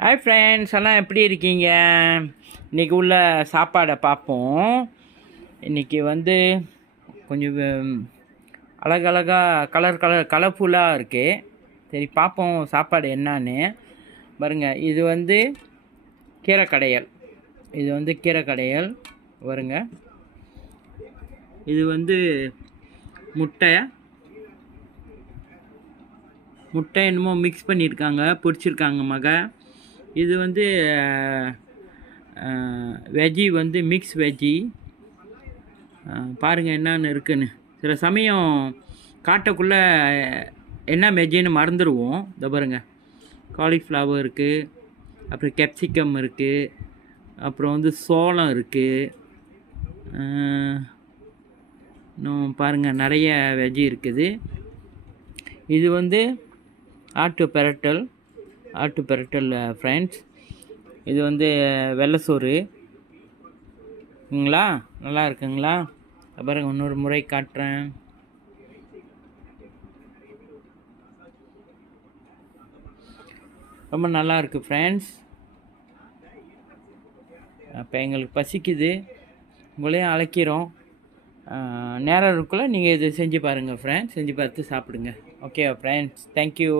Hi friends, எல்லாம் எப்படி இருக்கீங்க? இன்றைக்கி உள்ள சாப்பாடை பார்ப்போம். இன்றைக்கி வந்து கொஞ்சம் அழகழகாக கலர்ஃபுல்லாக இருக்குது. சரி, பார்ப்போம் சாப்பாடு என்னான்னு. பாருங்கள், இது வந்து கீரை கடையல். பாருங்க. இது வந்து முட்டை என்னமோ மிக்ஸ் பண்ணியிருக்காங்க, பொரிச்சிருக்காங்க இது வந்து வெஜ்ஜி வந்து மிக்ஸ் வெஜ்ஜி. பாருங்கள் என்னென்னு இருக்குன்னு. சில சமயம் காட்டக்குள்ளே என்ன வெஜ்ஜின்னு மறந்துடுவோம். இந்த பாருங்கள், காலிஃப்ளவர் இருக்குது, அப்புறம் கேப்சிகம் இருக்குது, அப்புறம் வந்து சோளம் இருக்குது. இன்னும் பாருங்கள் நிறைய வெஜ்ஜி இருக்குது. இது வந்து ஆட்டு பெரட்டல் ஃப்ரெண்ட்ஸ். இது வந்து வெள்ளை சோறுங்களா, நல்லா இருக்குங்களா? பாருங்கள், இன்னொரு முறை காட்டுறேன். ரொம்ப நல்லா இருக்குது ஃப்ரெண்ட்ஸ். அப்போ எங்களுக்கு பசிக்குது, உங்களையும் அழைக்கிறோம். நேரம் இருக்குள்ள நீங்கள் இது செஞ்சு பாருங்கள் ஃப்ரெண்ட்ஸ். செஞ்சு பார்த்து சாப்பிடுங்க. Okay friends, thank you.